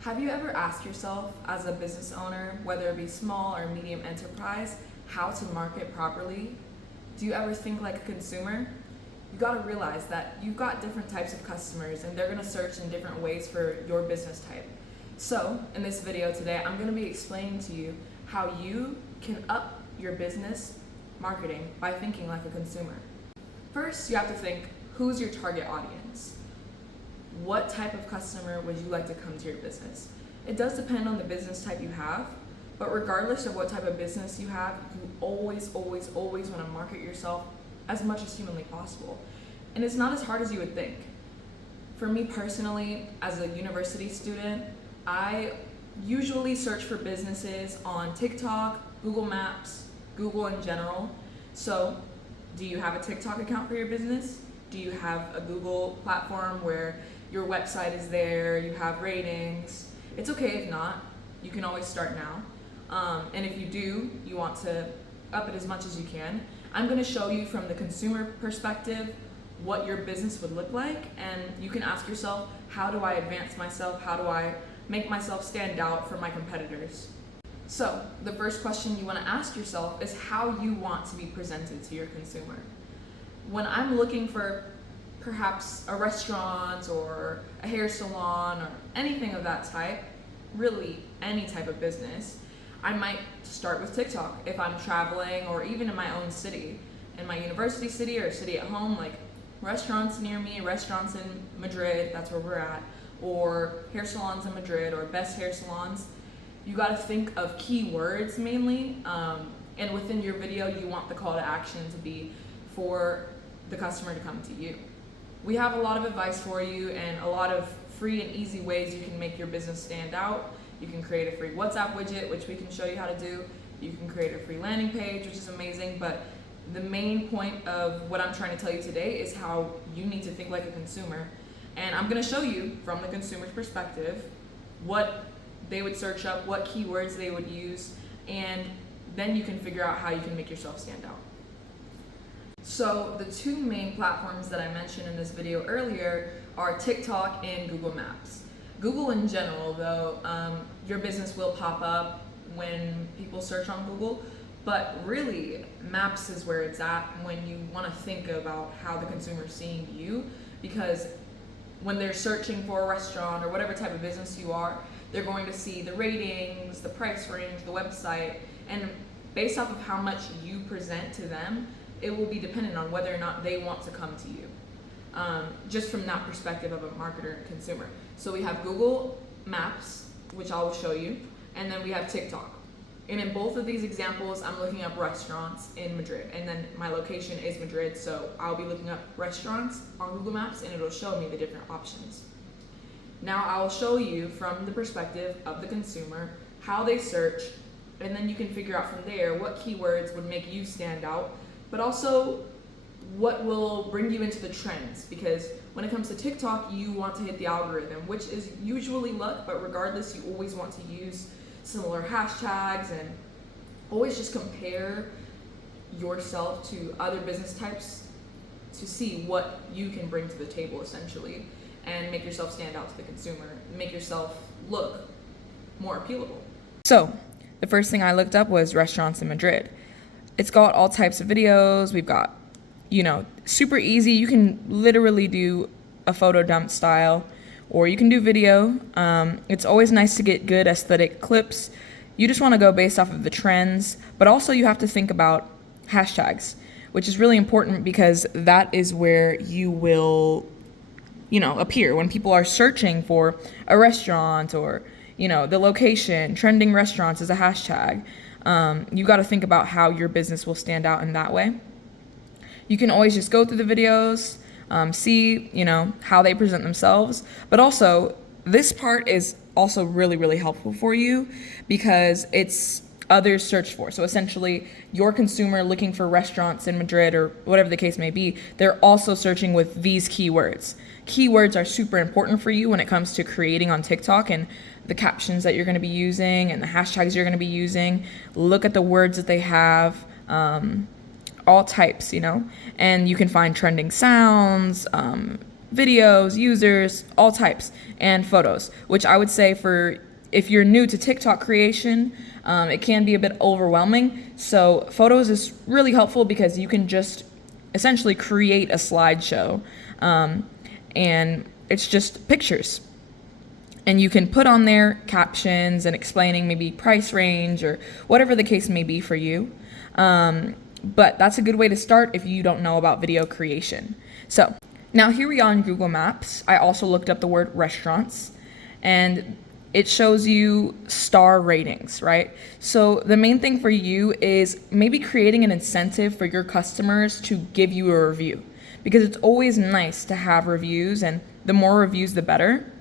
Have you ever asked yourself, as a business owner, whether it be small or medium enterprise, how to market properly? Do you ever think like a consumer? You gotta realize that you've got different types of customers and they're gonna search in different ways for your business type. So, in this video today, I'm gonna be explaining to you how you can up your business marketing by thinking like a consumer. First, you have to think, who's your target audience? What type of customer would you like to come to your business? It does depend on the business type you have, but regardless of what type of business you have, you always want to market yourself as much as humanly possible. And it's not as hard as you would think. For me personally, as a university student, I usually search for businesses on TikTok, Google Maps, Google in general. So, do you have a TikTok account for your business? Do you have a Google platform where your website is there, you have ratings? It's okay if not, you can always start now. And if you do, you want to up it as much as you can. I'm gonna show you from the consumer perspective what your business would look like, and you can ask yourself, how do I advance myself? How do I make myself stand out from my competitors? So, the first question you wanna ask yourself is how you want to be presented to your consumer. When I'm looking for perhaps a restaurant or a hair salon or anything of that type, really any type of business, I might start with TikTok if I'm traveling or even in my own city, in my university city or city at home, like restaurants near me, restaurants in Madrid, that's where we're at, or hair salons in Madrid or best hair salons. You gotta think of keywords mainly, and within your video, you want the call to action to be for the customer to come to you. We have a lot of advice for you and a lot of free and easy ways you can make your business stand out. You can create a free WhatsApp widget, which we can show you how to do. You can create a free landing page, which is amazing, but the main point of what I'm trying to tell you today is how you need to think like a consumer. And I'm gonna show you from the consumer's perspective what they would search up, what keywords they would use, and then you can figure out how you can make yourself stand out. So the two main platforms that I mentioned in this video earlier are TikTok and Google Maps. Google in general, though, your business will pop up when people search on Google, but really Maps is where it's at when you want to think about how the consumer is seeing you, because when they're searching for a restaurant or whatever type of business you are, they're going to see the ratings, the price range, the website, and based off of how much you present to them, it will be dependent on whether or not they want to come to you. Just from that perspective of a marketer and consumer. So we have Google Maps, which I will show you, and then we have TikTok. And in both of these examples, I'm looking up restaurants in Madrid, and then my location is Madrid, so I'll be looking up restaurants on Google Maps and it'll show me the different options. Now I'll show you from the perspective of the consumer how they search, and then you can figure out from there what keywords would make you stand out, but also what will bring you into the trends, because when it comes to TikTok, you want to hit the algorithm, which is usually luck, but regardless, you always want to use similar hashtags and always just compare yourself to other business types to see what you can bring to the table essentially and make yourself stand out to the consumer, make yourself look more appealable. So the first thing I looked up was restaurants in Madrid. It's got all types of videos. We've got, super easy. You can literally do a photo dump style, or you can do video. It's always nice to get good aesthetic clips. You just want to go based off of the trends, but also you have to think about hashtags, which is really important because that is where you will, appear when people are searching for a restaurant or, the location. Trending restaurants is a hashtag. You got to think about how your business will stand out in that way. You can always just go through the videos, see, how they present themselves. But also, this part is also really, really helpful for you because it's others search for. So essentially, your consumer looking for restaurants in Madrid or whatever the case may be, they're also searching with these keywords. Keywords are super important for you when it comes to creating on TikTok and the captions that you're going to be using and the hashtags you're going to be using. Look at the words that they have, all types, and you can find trending sounds, videos, users, all types, and photos, which I would say for if you're new to TikTok creation, it can be a bit overwhelming. So photos is really helpful because you can just essentially create a slideshow, and it's just pictures. And you can put on there captions and explaining maybe price range or whatever the case may be for you. But that's a good way to start if you don't know about video creation. So now here we are on Google Maps. I also looked up the word restaurants, and it shows you star ratings, right? So the main thing for you is maybe creating an incentive for your customers to give you a review, because it's always nice to have reviews, and the more reviews, the better.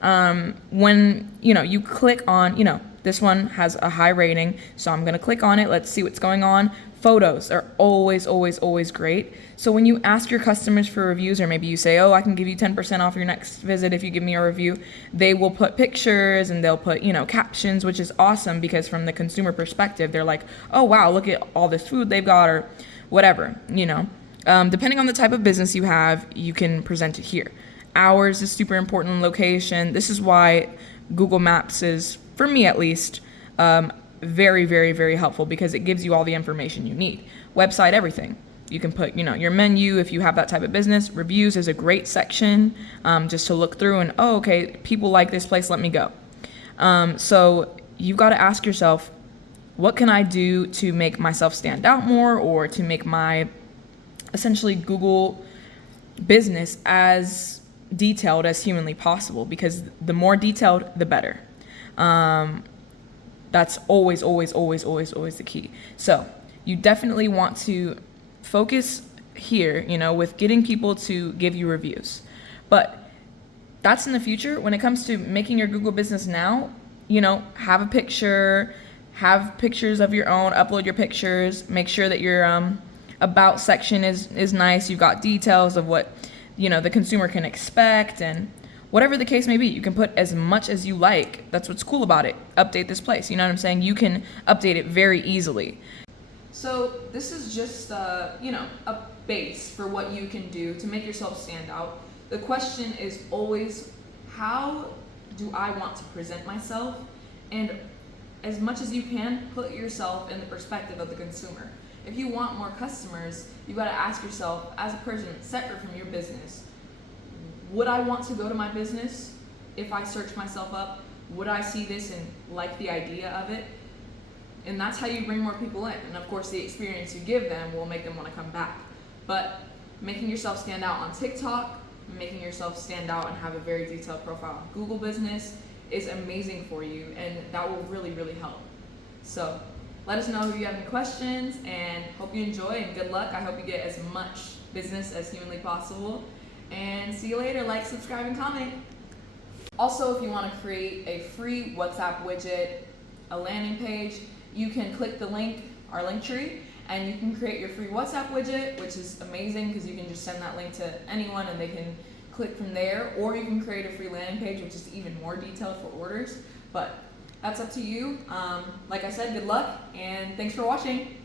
When you click on, this one has a high rating, so I'm gonna click on it. Let's see what's going on. Photos are always, always, always great. So when you ask your customers for reviews, or maybe you say, oh, I can give you 10% off your next visit if you give me a review, they will put pictures and they'll put, captions, which is awesome because from the consumer perspective, they're like, oh, wow, look at all this food they've got, or whatever, Depending on the type of business you have, you can present it here. Hours is super important, location. This is why Google Maps is, for me at least, very, very, very helpful because it gives you all the information you need. Website, everything. You can put, your menu if you have that type of business. Reviews is a great section just to look through and, oh, okay, people like this place, let me go. So you've got to ask yourself, what can I do to make myself stand out more, or to make my essentially Google business as detailed as humanly possible, because the more detailed, the better. That's always, always, always, always, always the key. So you definitely want to focus here, with getting people to give you reviews. But that's in the future. When it comes to making your Google business now, have a picture, have pictures of your own, upload your pictures, make sure that your about section is nice. You've got details of what the consumer can expect, and whatever the case may be, you can put as much as you like. That's what's cool about it. Update this place. You know what I'm saying? You can update it very easily. So this is just, a base for what you can do to make yourself stand out. The question is always, how do I want to present myself? And as much as you can, put yourself in the perspective of the consumer. If you want more customers, you got to ask yourself, as a person separate from your business, would I want to go to my business if I search myself up? Would I see this and like the idea of it? And that's how you bring more people in. And of course, the experience you give them will make them want to come back. But making yourself stand out on TikTok, making yourself stand out and have a very detailed profile on Google Business is amazing for you, and that will really, really help. So let us know if you have any questions, and hope you enjoy, and good luck. I hope you get as much business as humanly possible. And see you later. Like, subscribe, and comment. Also, if you want to create a free WhatsApp widget, a landing page, you can click the link, our link tree, and you can create your free WhatsApp widget, which is amazing because you can just send that link to anyone and they can click from there. Or you can create a free landing page, which is even more detailed for orders. But that's up to you. Like I said, good luck, and thanks for watching.